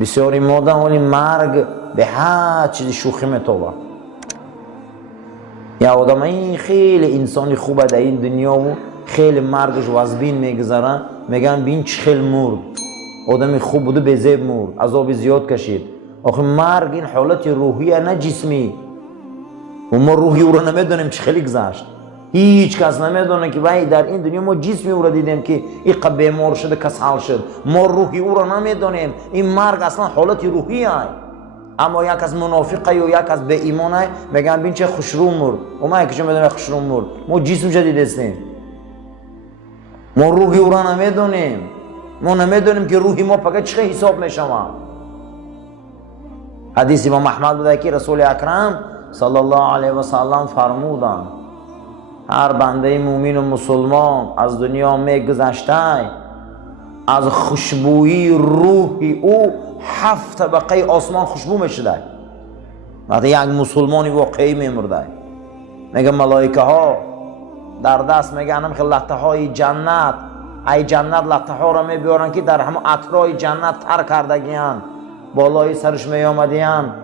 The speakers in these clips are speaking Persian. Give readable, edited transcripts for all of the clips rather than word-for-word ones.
بسیاری مردن ولی مرگ به هر چیزی شوخی میتوبه. یا آدم این خیلی انسانی خوبه در این دنیا و خیلی مرگش و از بین میگذارن، میگن بین چه خیلی مرد، آدمی خوب بوده به زیب مرد، عذاب زیاد کشید. آخه مرگ این حالت روحیه نه جسمی، و ما روحی او را نمیدونیم چه خیلی گذشت. هیچ کس نمیدونه که وای در این دنیا ما جسمی او را دیدیم که این قبل بیمار شده کسل شد، ما روحی او را نمیدونیم. این مرگ اصلا حالت روحیه. اما یک از منافقه یا یک از به ایمانه میگن بین چه خوشرو مرد، و ما یکیشون میدونیم خوشرو مرد، ما جسم جدید هستیم، ما روحی او را نمیدونیم. ما نمیدونیم که روحی ما فقط چه حساب میشوه. حدیث امام احمد بوده که رسول اکرم صلی الله علیه و سلم فرمودن هر بنده مومن و مسلمان از دنیا میگذشته از خوشبویی روحی او 7 طبقه آسمان خوشبو میشده. وقتی یک مسلمانی واقعی میمرده میگه ملائکه ها در دست میگن که لطه های جنت، ای جنت لطه ها را میبیارن که در همه اطراف جنت تر کردگیان، بالای سرش میامدیان.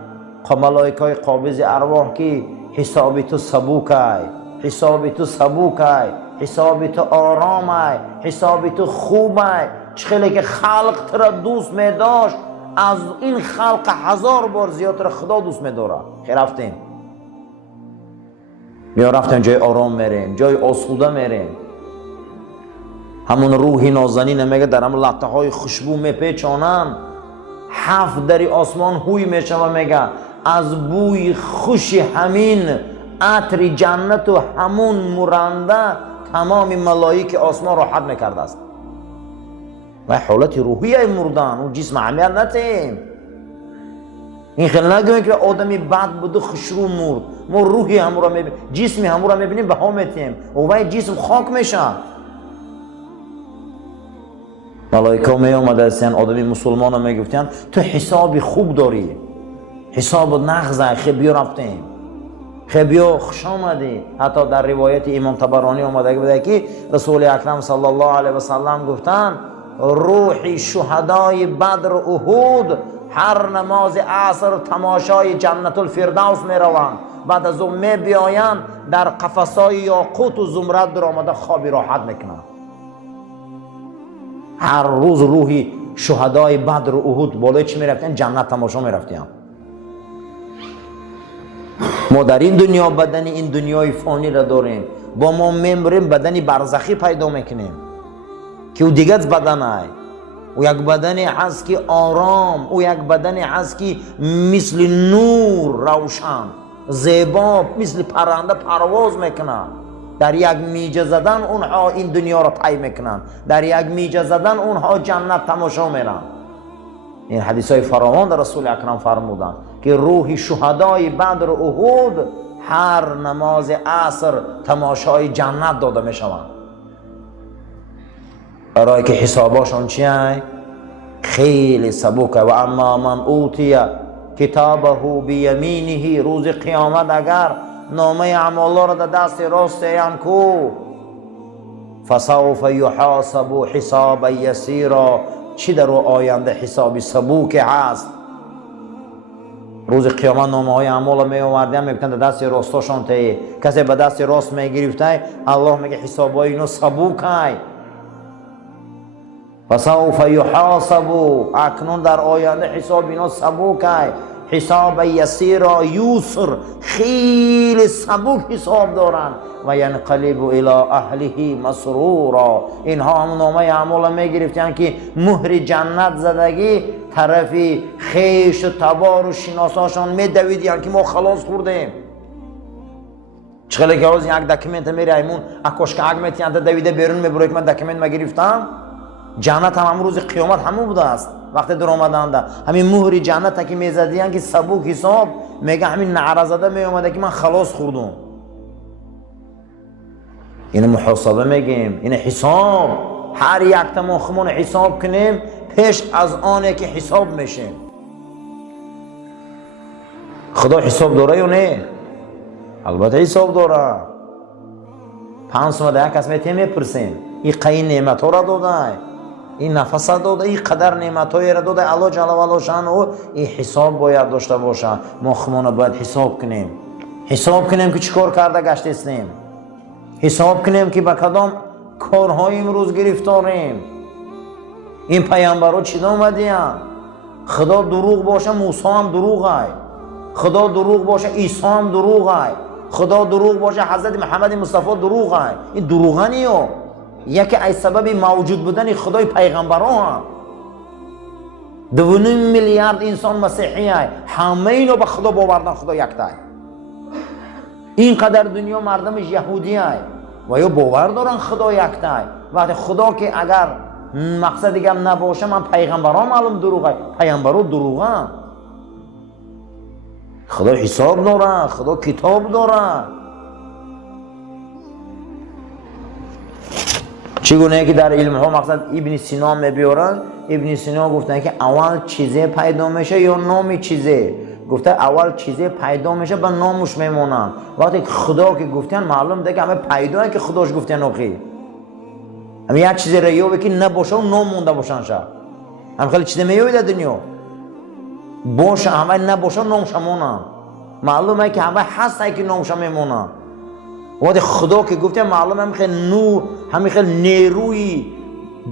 ملائکه های قابض ارواح که حساب تو سبوکای، حساب تو سبوکای، حساب تو آرامای، حساب تو خوبای. چخیلی که خلق تر دوست میداشت از این خلق 1000 بار زیادتر خدا دوست میداره. خیر رفتیم یا رفتیم جای آرام میریم، جای آسوده میریم. همون روحی نازنین میگه در هم لطه های خوشبو میپیچانن، 7 دری آسمان هوی میشه و میگه از بوی خوش همین عطر جنت و همون مرنده تمام ملائک آسمان راحت میکرده است. و حالت روحی مردن و جسم عمیت نتیم. این خیلی نگویم که آدمی بد بوده خوشرو مرد، ما روحی همون را میبینیم، جسمی همون را میبینیم به ها میتیم و وای جسم خاک میشه. ملائکه می آمده هستن آدمی مسلمان ها میگفتن تو حسابی خوب داری، حساب نغزه، خیلی بیا رفتیم، خیلی بیا خوش آمدی. حتی در روایت امام طبرانی آمده بوده که رسول اکرم صلی الله علیه و سلم گفتن روحی شهدای بدر و احد هر نماز عصر تماشای جنت الفردوس می روند، بعد از اون می بیایند در قفسای یاقوت و زمرد در آمده خوابی راحت میکنند. هر روز روحی شهدای بدر و احد بالای چی می رفتن؟ جنت تماشا می رفتن. ما در این دنیا بدن این دنیای فانی را داریم، با ما میمریم بدنی برزخی پیدا میکنیم که او دیگه بدن های، او یک بدنی هست که آرام، او یک بدنی هست که مثل نور روشن زیبا مثل پرنده پرواز میکنن. در یک میجه زدن اونها این دنیا را طی میکنن، در یک میجه زدن اونها جنت تماشا میرن. این حدیث های فراوان در رسول اکرم فرمودن که روح شهدای بدر و احد هر نماز عصر تماشای جنت داده میشوند، برای که حساباشون چیه؟ خیلی سبکه. و اما من اوتی کتابه بیمینه، روز قیامت اگر نامه اعمال را در دست راست کو فسوف یحاسب حسابا یسیرا، چی در آینده حسابی سبوک هست. روز قیامت نامه های اعمال می آوردن میگفتن در دست راستاشون ته، کسی به دست راست میگرفته الله میگه حسابای اینو سبوکای. فسوف یحاسب، اکنون در آینده حساب اینا سبوکای، حساب یسیرا یسر، خیلی سبک حساب دارن. و ینقلب الی اهله مسرورا، اینها هم نامه اعمال میگرفتن که مهر جنت زدگی طرفی خیش و تبار و شناساشان میدویدن که ما خلاص خوردیم. چخیلی که از یک دکمنت میره ایمون اکوشک اگ میتیند دویده بیرون میبره که من دکمنت میگرفتم. جنت هم امروز قیامت همون بوده است. وقتی در آمدند همین مهر جنت که میزدیان که سبوک حساب میگه همین نعره زده میومده که من خلاص خوردم. این محاسبه میگیم، این حساب، هر یک تمام خمون حساب کنیم پیش از آنه که حساب میشیم. خدا حساب داره یا نه؟ البته حساب داره. 5 یک کس میتیم میپرسیم این قیین نعمت ها را داده، این نفس داده، این قدر نعمت‌های را داده الله جل و علا شأن او، این حساب باید داشته باشه. ما خودمون باید حساب کنیم، حساب کنیم که چیکار کرده گشتیم، حساب کنیم که به کدام کارهای امروز گرفتاریم. این پیامبرها چی اومدن؟ خدا دروغ باشه موسی هم دروغه، خدا دروغ باشه عیسی هم دروغه، خدا دروغ باشه حضرت محمد مصطفی دروغه. این دروغنیه. یکی از سبب موجود بودن خدای پیغمبرها هم 2.5 میلیارد انسان مسیحی هست، همه اینو به خدا باوردن خدا یکتای. اینقدر دنیا مردمش یهودی هست و یا باور دارن خدا یکتای. وقتی خدا که اگر مقصد دیگه نباشه من پیغمبرها معلوم دروغه، پیغمبرها دروغه. خدا حساب داره، خدا کتاب داره. چگونه که در علم ها مقصد ابن سینا میبیارن، ابن سینا گفتن که اول چیزه پیدا میشه یا نام چیزه. گفته اول چیزه پیدا میشه به نامش میمونن. وقتی خدا که گفتن معلوم ده که همه پیداه که خداش گفتن اوکی. همه یک چیزی ریوه که نباشه و نام مونده باشن شد. هم خیلی چیزی میوی در دنیا باشه همه نباشه و نامش مونن. معلومه که همه هسته که نامش میمونن. وقتی خدا که گفته معلومه همه خیلی نور، همه خیلی نیروی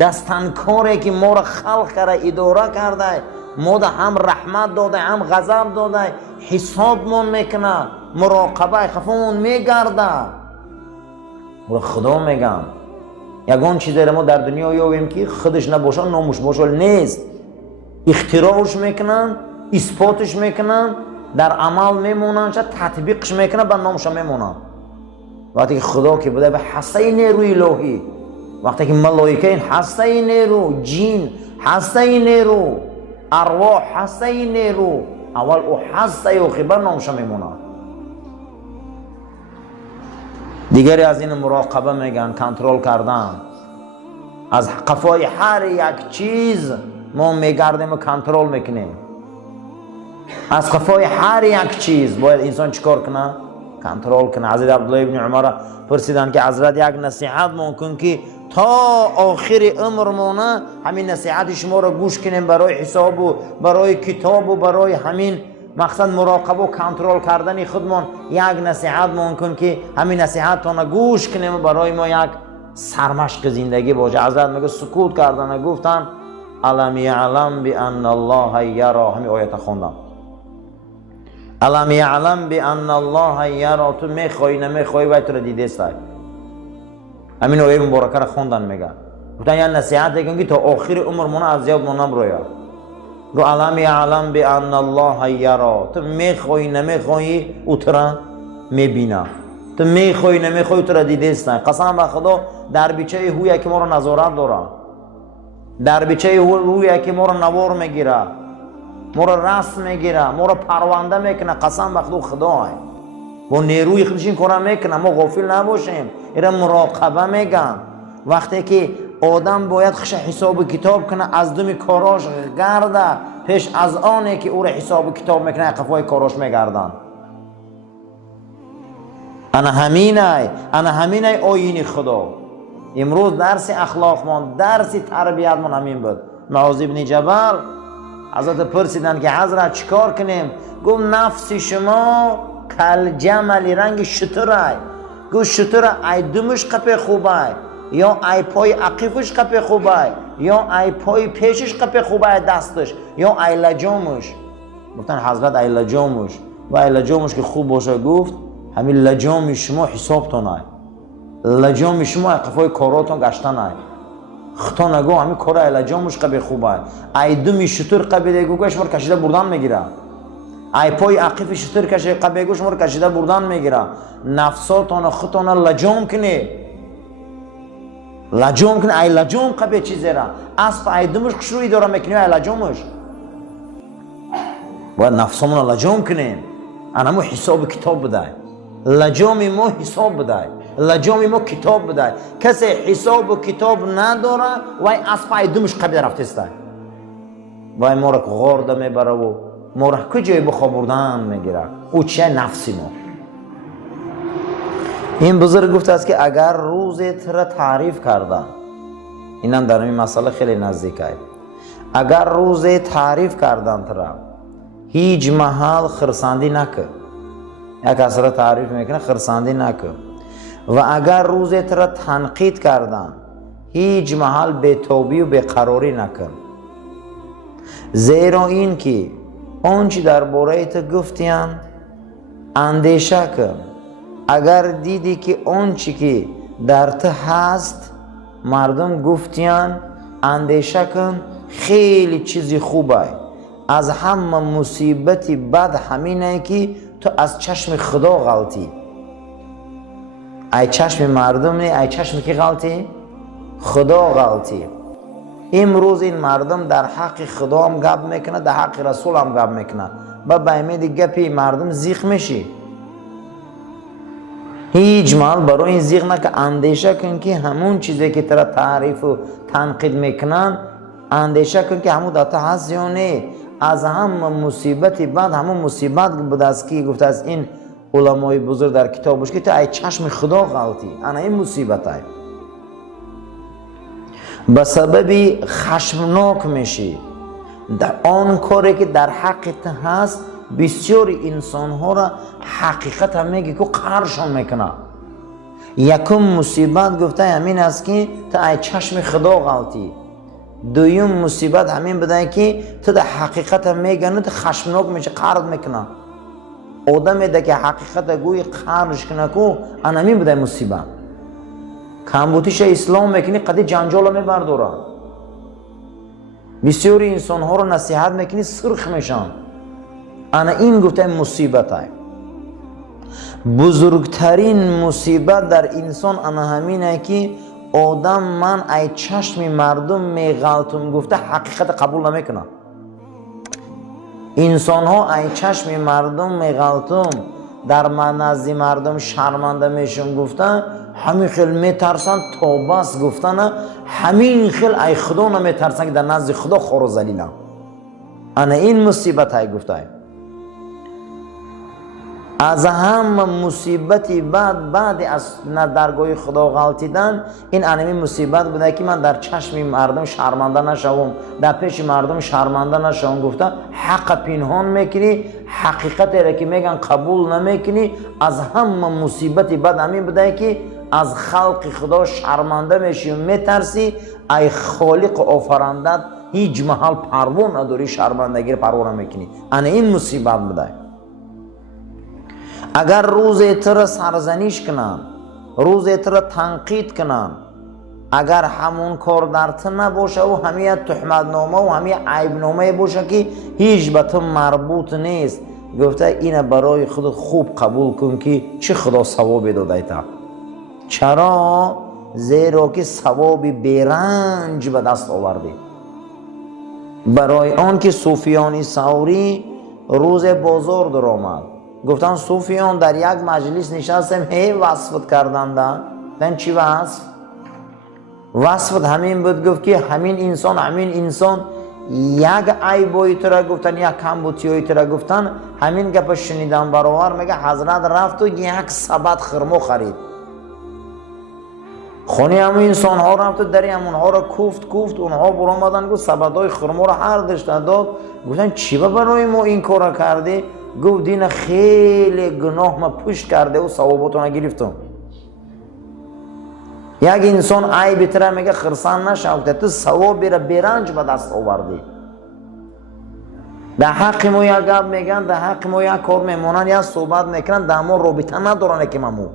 دستنکاره که ما را خلق کرده، اداره کرده، ما ده هم رحمت داده هم غضب داده، حساب ما میکنه، مراقبه خفمون میگرده. و خدا میگم یگان چیزی را ما در دنیا یابیم که خودش نباشه نامش باشه نیست. اختراعش میکنن، اثباتش میکنن، در عمل میمونن، چه تطبیقش میکنن به نامش میمونن. وقتی که خدا که بوده به هسته نیروی الهی، وقتی که ملائکه این هسته نیرو، جین هسته نیرو، ارواح هسته نیرو، اول او هسته و خبر نامش میمونه. دیگری از این مراقبه میگن، کنترل کردن. از قفای هر یک چیز ما میگردیم و کنترل میکنیم. از قفای هر یک چیز باید انسان چیکار کنه؟ کنترل کنه. حضرت عبدالله ابن عمر پرسیدن که حضرت یک نصیحت ممکن که تا آخر عمرمونه همین نصیحت شما را گوش کنیم برای حساب و برای کتاب و برای همین مقصد مراقبه و کنترل کردن خودمان. یک نصیحت ممکن که همین نصیحت تا گوش کنیم و برای ما یک سرمشق زندگی باشه. حضرت میگه سکوت کردن، گفتن الم یعلم بان الله یرا. همین آیت خوندم، الم یعلم بان الله یرا. تو میخوای نمیخوای و تو را دیده است. همین آیه مبارکه را خوندن. میگه گفتن یا نصیحت دیگه تا آخر عمرمون از زیاد مونم رویا. گو الم یعلم بان الله یرا. تو میخوای نمیخوای او تو را میبینه، تو میخوای نمیخوای تو را دیده است. قسم به خدا در بیچه هویی که ما را نظارت داره، در بیچه هویی که ما را نوار میگیره، ما را رسم میگیره، ما را پرونده میکنه. قسم به خدا خدای با نیروی خودش این کارا میکنه. ما غافل نباشیم. اینا مراقبه میگن. وقتی که آدم باید خش حساب و کتاب کنه از دم کاراش گرده، پیش از آنه که او را حساب و کتاب میکنه قفای کاراش میگردن. انا همینه آیین خدا. امروز درس اخلاق من، درس تربیت من همین بود. معاذ ابن جبل حضرت پرسیدن که حضرت چیکار کنیم؟ گفت نفس شما کل جملی رنگ شتره. گفت شتره ای دمش قپه خوبه یا ای پای عقیفش قپه خوبه یا ای پای پیشش قپه خوبه دستش یا ای لجامش. گفتن حضرت ای لجامش. و ای لجامش که خوب باشه گفت همین لجام شما حسابتان. لجام شما قفای کاراتون گشتن. خطا نگو همین کار ای لجامش قبه خوبه. ای دمی شتر قبه دیگو گوش مر کشیده بردن میگیره. ای پای عقیف شتر کشه قبه گوش مر کشیده بردن میگیره. نفساتون خطانا لجام کنه، لجام کنه. ای لجام قبه چیزی را اسب ای دمش کشروی داره میکنه ای لجامش. باید نفسمون لجام کنیم. انمو حساب کتاب بده. لجام ما حساب بده، لجام ما کتاب بده. کسی حساب و کتاب نداره وای اسب دمش قبیل رفته است. وای ما را غارده میبره و ما را کجای بخوابردن میگیره. او چه نفسی ما. این بزرگ گفته است که اگر روز را تعریف کردن اینم در این مسئله خیلی نزدیکه. اگر روزه تعریف کردن ترا هیچ محل خرساندی نکن، یک اصلا تعریف میکنه خرساندی نکن. و اگر روزه ترا تنقید کردن هیچ محل بی‌توبی و بی‌قراری نکن، زیرا این که آنچه در باره تو گفتیان اندیشه کن. اگر دیدی که آنچه که در تو هست مردم گفتیان اندیشه کن، خیلی چیزی خوبه. از همه مصیبتی بد همینه که تو از چشم خدا غلطی. ای چشم مردم نه، ای چشم کی غلطی؟ خدا غلطی. امروز این مردم در حق خدا هم گپ میکنه، در حق رسول هم گپ میکنه. با باید گپی مردم زیخ میشی. هیچ مال برای این زیغ نکن. اندیشه کن که همون چیزی که ترا تعریف و تنقید میکنن اندیشه کن که همون داتا هست یا نه. از همه مصیبتی بعد همون مصیبت بود است که گفته از این علمای بزرگ در کتابش که تو ای چشم خدا غلطی. انا این مصیبت های به سبب خشمناک میشی در آن کاری که در حقت هست. بسیاری انسان ها را حقیقت هم میگه که قهرشان میکنه. یکم مصیبت گفته همین است که تو ای چشم خدا غلطی. دویم مصیبت همین بده که تو در حقیقت هم میگه تو خشمناک میشه، قهرت میکنه. آدم ده که حقیقت گوی قهرش کنه که ان همین بده مصیبت. کمبودیش اسلام میکنی قدی جنجال میبرداره. بسیاری انسان ها رو نصیحت میکنی سرخ میشن. انا این گفته مصیبت های بزرگترین مصیبت در انسان انا همینه که آدم من ای چشم مردم میغلطم گفته حقیقت قبول نمیکنه. انسان ها ای چشم مردم میغلطم در نزد مردم شرمنده میشم گفتن همین خیل میترسن تا بس گفتن همین خیل ای خدا نمیترسن که در نزد خدا خور و ذلیلن. انا این مصیبت های گفته. از همه مصیبتی بعد از درگاه خدا غلطیدن این انمی مصیبت بوده که من در چشم مردم شرمنده نشوم، در پیش مردم شرمنده نشوم. گفته حق پنهان میکنی، حقیقت را که میگن قبول نمیکنی. از همه مصیبتی بعد همین بوده که از خلق خدا شرمنده میشی و میترسی. ای خالق آفرندت هیچ محل پروا نداری، شرمندگی پروا نمیکنی. این مصیبت بوده. اگر روز تر سرزنش کنن، روز تر تنقید کنن، اگر همون کار در تو نباشه و همه تهمت نامه و همه عیب نامه باشه که هیچ به تو مربوط نیست، گفته اینه برای خود خوب قبول کن که چه خدا ثوابی داده تا. چرا؟ زیرا که ثواب بیرنج به دست آوردی. برای آن که سفیان ثوری روز بازار در آمد، گفتن سفیان در یک مجلس نشستیم هی وصفت کردن دن چی وصف؟ وصفت همین بود. گفت که همین انسان یک عیبایی تو را گفتن، یک کمبودی تو را گفتن. همین گپ شنیدن برابر میگه حضرت رفت و یک سبد خرما خرید. خونی همون انسان ها رفت و دری همون ها را کوفت. اونها برآمدن گفت سبدهای خرما را هر دشت داد. گفتن چی برای ما این کار را کردی؟ گفت دین خیلی گناه ما پشت کرده و ثواباتو نگرفتم. یک انسان عیب تره میگه خرسان نشوکته، تو ثوابی را بیرنج به دست آوردی. در حق ما یک گپ میگن، در حق ما یک کار میمونن یا صحبت میکنن، در ما رابطه ندارن که ممو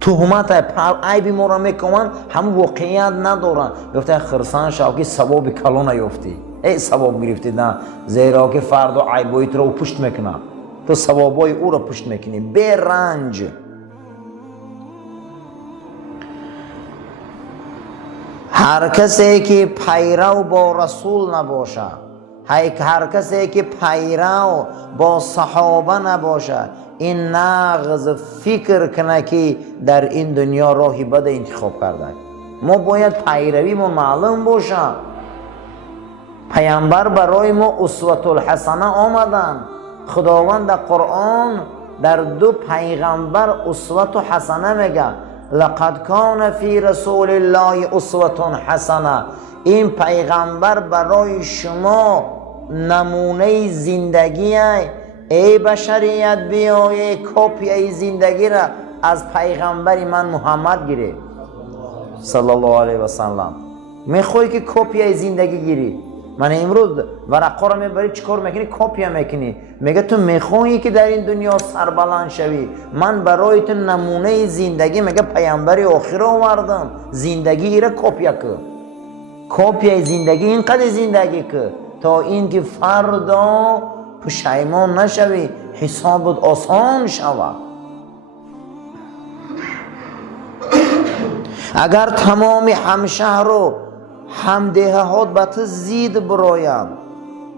تهمت عیب ما را میکنن، هم واقعیت ندارن. گفته خرسان شوکی ثواب کلان نیافتی، ای ثواب گرفتی نه، زیرا که فردا عیبایت را پشت میکنه، تو ثوابای او را پشت میکنی بی رنج. هر کسی که پیرو با رسول نباشه، هر کسی که پیرو با صحابه نباشه، این نغز فکر کنه که در این دنیا راهی بد انتخاب کرده. ما باید پیروی ما معلوم باشه. پیامبر برای ما اسوة الحسنه آمدن. خداوند در قرآن در دو پیغمبر اسوة حسنه میگه. لقد کان فی رسول الله اسوة حسنه، این پیغمبر برای شما نمونه زندگی ای بشریت بیای کپی زندگی را از پیغمبر من محمد گیری صلی الله علیه و سلم. میخوای که کپی زندگی گیری؟ من امروز ورقا را میبری چیکار میکنی؟ کپی میکنی. میگه تو میخوایی که در این دنیا سربلند شوی، من برای تو نمونه زندگی میگه پیامبر آخر آوردم، زندگی ایره کپی که کپی زندگی اینقدر زندگی که تا اینکه فردا پشیمان نشوی، حسابت آسان شود. اگر تمام همشهر و همدههات به تو زید برایم،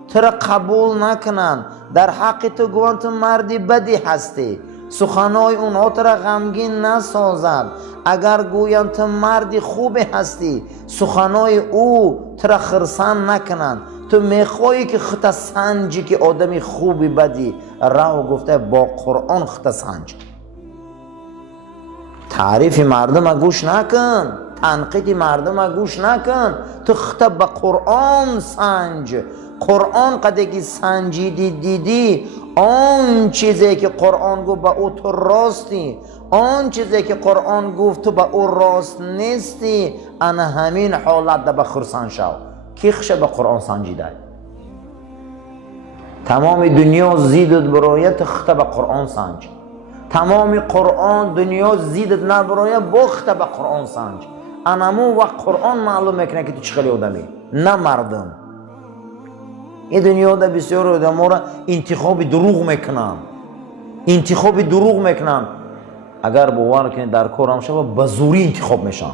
تو را قبول نکنن، در حق تو گوان تو مردی بدی هستی، سخنای اونها تو را غمگین نسازد. اگر گوین تو مردی خوبی هستی، سخنای او تو را خرسان نکنن. تو میخوایی که خطا سنجی که آدمی خوبی بدی، رو گفته با قرآن خطا سنج. تعریف مردم گوش نکن، تنقید مردم گوش نکن، تو خطا به قرآن سنج. قرآن قدری سنجیدی دیدی، آن چیزی که قرآن گفت به او تو راستی، آن چیزی که قرآن گفت تو به او راست نیستی، انا همین حالت ده به خرسان شو. کی خشه به قرآن سنجیده؟ تمام دنیا زیدت برای تو خطا به قرآن سنج. تمام قرآن دنیا زیدت نبرای بخت به قرآن سنج. انمو و قرآن معلوم میکنه که تو چه خیلی آدمی، نه مردم. این دنیا ده بسیار آدم را انتخاب دروغ میکنن، انتخاب دروغ میکنن. اگر باور کنید در کارم شد به زوری انتخاب میشن،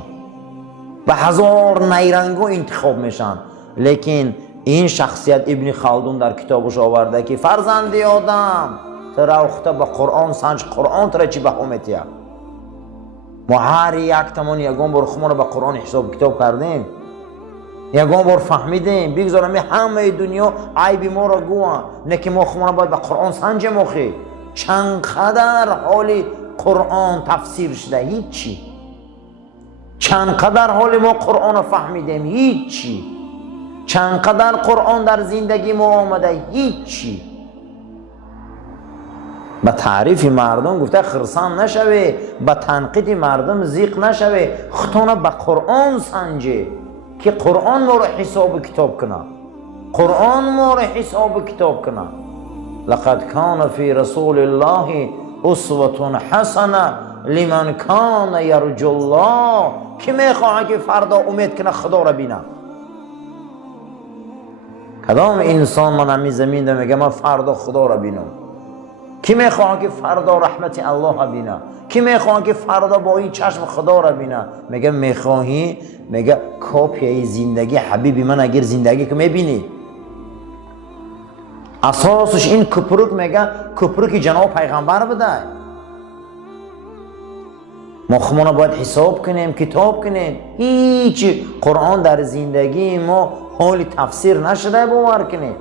به هزار نیرنگو انتخاب میشن. لیکن این شخصیت ابن خلدون در کتابش آورده که فرزندی آدم تو را اخته به قرآن سنج، قرآن تو را چی بها میتیه؟ ما هر یک تمام یگان بار خمون به قرآن حساب کتاب کردیم، یگان بار فهمیدیم بگذارم همه دنیا عیب ما را گوه، نه که ما خمون باید به قرآن سنج مخی. چند قدر حال قرآن تفسیر شده؟ هیچی. چند قدر حال ما قرآن فهمیدیم؟ هیچی. چند قدر قرآن در زندگی ما آمده؟ هیچی. به تعریف مردم گفته خرسان نشوی، به تنقید مردم زیق نشوی، خطانه به قرآن سنجه که قرآن ما را حساب کتاب کنه، قرآن ما را حساب کتاب کنه. لقد کان فی رسول الله اسوة حسنه لمن کان یرجو الله. کی میخواه که فردا امید کنه خدا را بینه؟ کدام انسان من همی زمین ده میگه من فردا خدا را بینم؟ کی میخواه که فردا رحمت الله را بینه؟ کی میخواه که فردا با این چشم خدا را بینه؟ میگه میخواهی؟ میگه کپی زندگی حبیبی من اگر زندگی که میبینی اساسش این کپرک، میگه کپرک جناب پیغمبر بده. ما خمونه باید حساب کنیم، کتاب کنیم. هیچ قرآن در زندگی ما حال تفسیر نشده باور کنیم.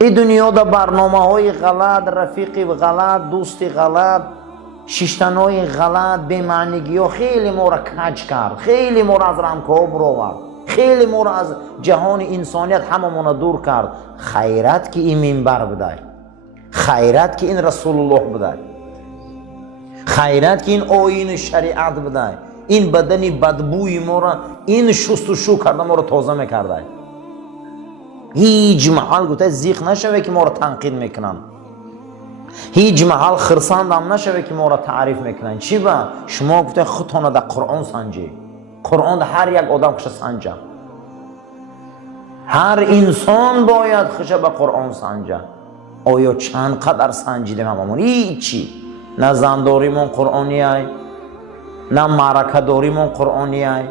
این دنیا دا برنامه های غلط، رفیقی غلط، دوستی غلط، شیشتن های غلط، بیمعنیگی ها خیلی ما را کج کرد، خیلی ما را از رمکاب رو آورد، خیلی ما را از جهان انسانیت همه ما دور کرد. خیرت که این منبر بده، خیرت که این رسول الله بده، خیرت که این آیین شریعت بده، این بدنی بدبوی ما را این شست و شو کرده، ما را تازه میکرده. هیچ محل گوته زیق نشوه که ما را تنقید میکنن، هیچ محل خرساندم نشوه که ما را تعریف میکنن. چی با شما گوته خودتان در قرآن سنجی؟ قرآن در هر یک آدم خش سنجه، هر انسان باید خش به قرآن سنجه. آیا چند قدر سنجیدیم هممون؟ هیچی. نه زنداریمون قرآنی های، نه معرکه داریمون قرآنی های،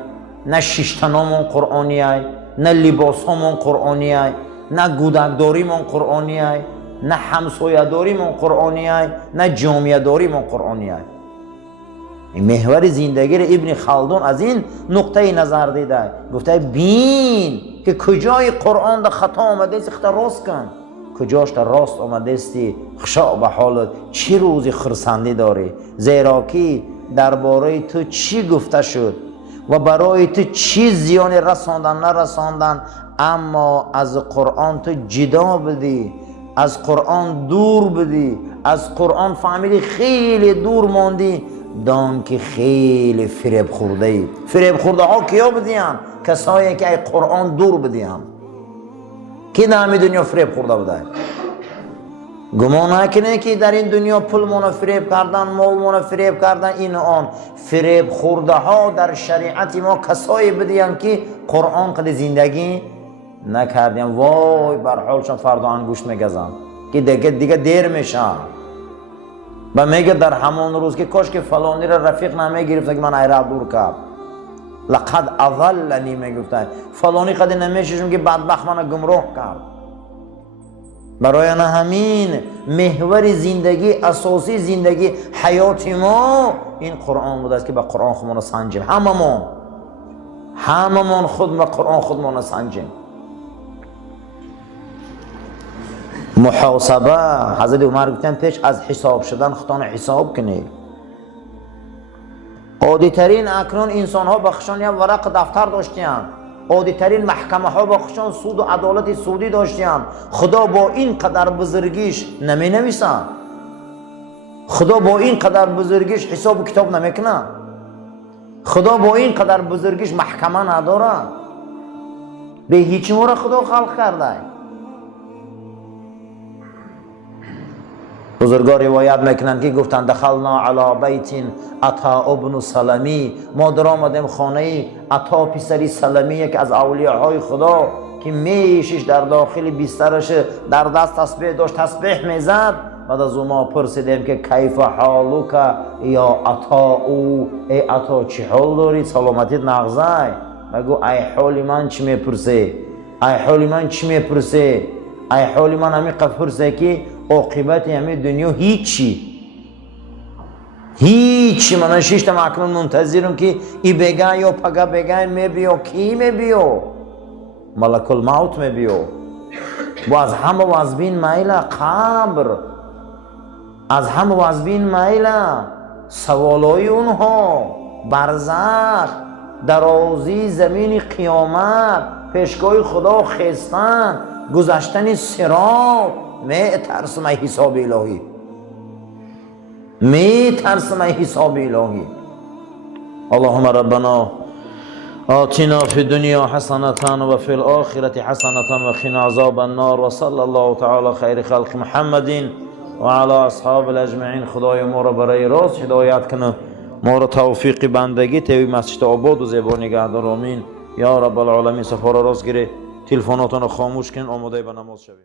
نه شیشتنامون قرآنی های، نه لباسامون قرآنی های، نه گودک داریمون قرآنی های، نه همسایه داریمون قرآنی های، نه جامعه داریمون قرآنی های. این محور زندگی را ابن خلدون از این نقطه نظر دیده، گفته بین که کجای قرآن در خطا آمده است خطا راست کن. کجاش تا راست آمدستی خشاع به حالت چی روزی خرسندی داری، زیرا که درباره تو چی گفته شد و برای تو چی زیان رساندن نرساندن، اما از قرآن تو جدا بدی، از قرآن دور بدی، از قرآن فهمیدی خیلی دور ماندی، دان که خیلی فریب خورده ای. فریب خورده ها کیا بدیم؟ کسایی که ای قرآن دور بدیم. کی در همین دنیا فریب خورده بوده؟ گمان نکنه که در این دنیا پول مون فریب کردن، مال مون فریب کردن، این آن. فریب خورده ها در شریعت ما کسایی بدیم که قرآن قد زندگی نکردیم. وای بر حالشان فردا انگوشت میگزن که دیگه دیر میشه و میگه در همان روز که کاش که فلانی را رفیق نمیگرفت که من ایرا دور کرد، لقد اضلنی میگفتن فلانی قد نمیششم که بدبخت من گمراه کرد. برای نه همین محور زندگی، اساسی زندگی حیات ما این قرآن بوده است که با قرآن خودمون سنجیم. هممون خود با قرآن خودمون سنجیم. محاسبه حضرت عمر گفتن پیش از حساب شدن خودتان حساب کنید. عادی ترین اکنون انسان ها بخشان یا ورق دفتر داشتیان، عادی ترین محکمه ها بخشان سود و عدالت سودی داشتیان. خدا با این قدر بزرگیش نمی نویسه، خدا با این قدر بزرگیش حساب و کتاب نمیکنه، خدا با این قدر بزرگیش محکمه نداره. به هیچ مورد خدا خلق کرده. بزرگان روایت میکنند که گفتند دخلنا علی بیت عطا ابن سلمی، ما در آمدیم خانه عطا پسری سلمی که از اولیاءهای خدا که میشش در داخل بسترش در دست تسبیح داشت، تسبیح میزد. بعد از ما پرسیدیم که کیف حالک یا عطا او، ای عطا چه حال داری، سلامتیت نغزه؟ بگو ای حال من چی میپرسه، ای حال من چی میپرسه، ای حال من همین قفرسه که عاقبت همه دنیا هیچی. من شش تا اکنون منتظرم که ای بگه یا پگه بگه میبیو. کی میبیو؟ ملک الموت میبیو. و از همه و از بین میله قبر، از همه و از بین میله سوالای اونها، برزخ، درازی زمین قیامت، پیشگاه خدا خستن، گذشتن صراط. می ترسم حساب الهی، می ترسم حساب الهی. اللهم ربنا آتنا في الدنيا حسنة وفي الآخرة حسنة وقنا عذاب النار. وصلى الله تعالى خير خلق محمد وعلى أصحاب الأجمعين. خدای ما را برای راست هدایت کنه، ما را توفیق بندگی توی مسجد آباد و زیبا نگهدار. آمین یا رب العالمین. سفاره راست گیره، تلفناتون رو خاموش کن، آماده به نماز شوید.